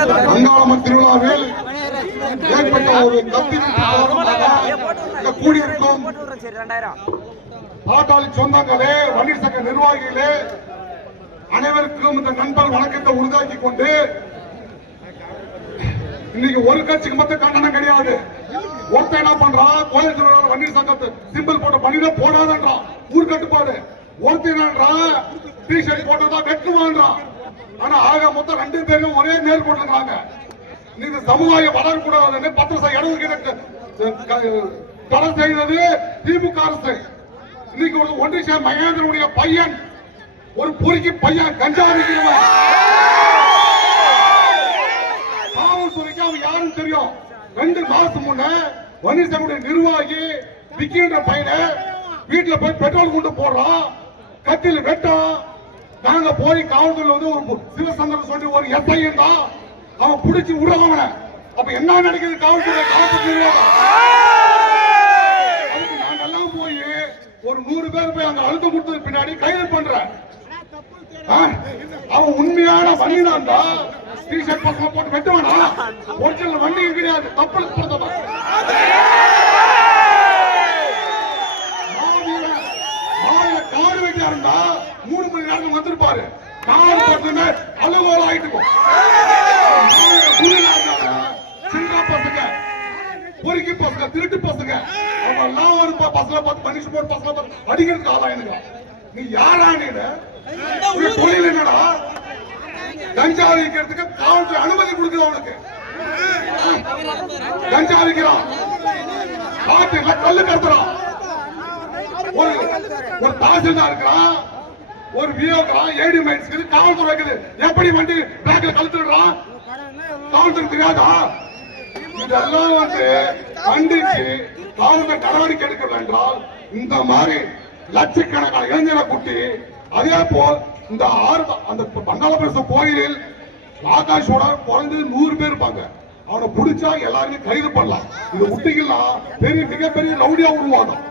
அங்காளம்மன் திருவிழாவில் ஏற்பட்ட ஒரு கூடியிருக்கும் பாட்டாளி சொந்தங்களே, வன்னியர் சங்க நிர்வாகிகளே, அனைவருக்கும் இந்த நண்பர் வணக்கத்தை உறுதியாக்கி கொண்டு இன்னைக்கு ஒரு கட்சிக்கு மட்டும் கண்டனம் கிடையாது. ஒருத்தர் என்ன பண்றான், கோயில் திருவிழா வன்னியர் சங்கத்தை சிம்பிள் போட்ட பண்ணினா போடாதன்றான், ஊர் கட்டுப்பாடு. ஒருத்தர் என்னன்றான், டிஷர்ட் போட்டதா வெட்டுவான்றான். ஆனா ஆக மொத்தம் 2 பேரும் ஒரே நேர் போட்டிருக்காங்க. நீங்க சமுதாயம் வளரக்கூடாதுன்னு 10% இடஒதுக்கீடு தடை செய்தது திமுக அரசு. இன்னைக்கு ஒரு ஒன்றிய மகேந்திரனுடைய பையன், ஒரு பொறுக்கி பையன் கஞ்சா விற்கிறவன், காவல்துறைக்கு அவன் யாரும் தெரியும். 2 மாசம் முன்ன வன்னியர் சங்கத்துடைய நிர்வாகி விக்கின்ற பையனை வீட்டுல போய் பெட்ரோல் கொண்டு போடுறான், கத்தில வெட்டான். நாங்க போய் காவல்துறை வந்து ஒரு சிவசந்திரன் சொல்லி ஒரு எஸ்ஐ தான் அவன் பிடிச்சி விடுறவன. அப்ப என்ன நடக்குது காவல்துறை? நாங்கெல்லாம் போய் ஒரு 100 பேர் போய் அங்க அழுத்தம் கொடுத்தது பின்னாடி கைது பண்ற. அவன் உண்மையான வண்டினா டிஷர்ட் பசங்க போட்டு வெட்டுவானா? ஒரிஜினல் வண்டி கிடையாது, கப்பலுக்கு போறதவன். காடு வெட்டியா இருந்தா 3 மணி நேரம் வந்திருப்பாரு. காடு பசங்க அலுவலகம் ஆயிட்டு சின்ன பசங்க, பொறுக்கி பசங்க, திருட்டு பசங்க, அவெல்லாம் ஒரு பசங்களை பார்த்து மனுஷன் போட்டு பசங்களை பார்த்து அடிக்கிறதுக்கு ஆளாயினுங்க. நீ யாரா? நீ தொழில் என்னடா? கஞ்சா விற்கிறதுக்கு காவல்துறை அனுமதி கொடுக்குது அவனுக்கு. கஞ்சா விற்கிறான், காட்டுல கல்லு கடத்துறான். ஒரு தாசில்தார் இருக்கிறான், ஒரு வியோக்கிறான், ஏடி மைன்ஸ் காவல்துறை இருக்குது. எப்படி வண்டி பேக்ல கழுத்துறான்? காவல்துறை தெரியாதா? இதெல்லாம் வந்து கண்டிச்சு காவல்துறை நடவடிக்கை எடுக்கவில்லை என்றால் இந்த மாதிரி லட்சக்கணக்கான இளைஞரை கூட்டி, அதே போல் இந்த அந்த பங்காளபேச கோயிலில் ஆகாஷோட குறைஞ்சது 100 பேர் இருப்பாங்க. அவனை பிடிச்சா எல்லாருமே கைது பண்ணலாம். இது விட்டீங்கன்னா பெரிய மிகப்பெரிய ரவுடியா உருவாகும்.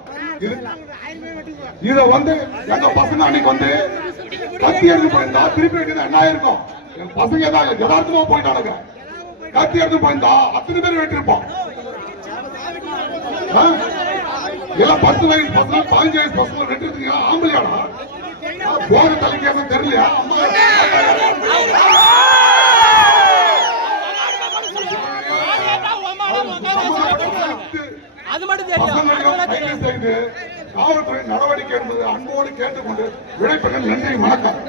இத வந்து எங்க பசங்க அன்னைக்கு வந்து கத்தி எடுத்து போயிருந்தா திருப்பி என்ன இருக்கும்? என் பசங்க யதார்த்தமா போயிட்டானுங்க. கத்தி எடுத்து போயிருந்தா அத்தனை பேர் வெட்டிருப்போம். எல்லாம் 10 வயசு பசங்க, 15 வயசு பசங்க வெட்டிருக்கீங்க. ஆம்பளையாடா போற தலைக்கு தெரியலையா? காவல்துறை நடவடிக்கை என்பது அன்போடு கேட்டுக்கொண்டு விடைபெறும். நன்றி, வணக்கம்.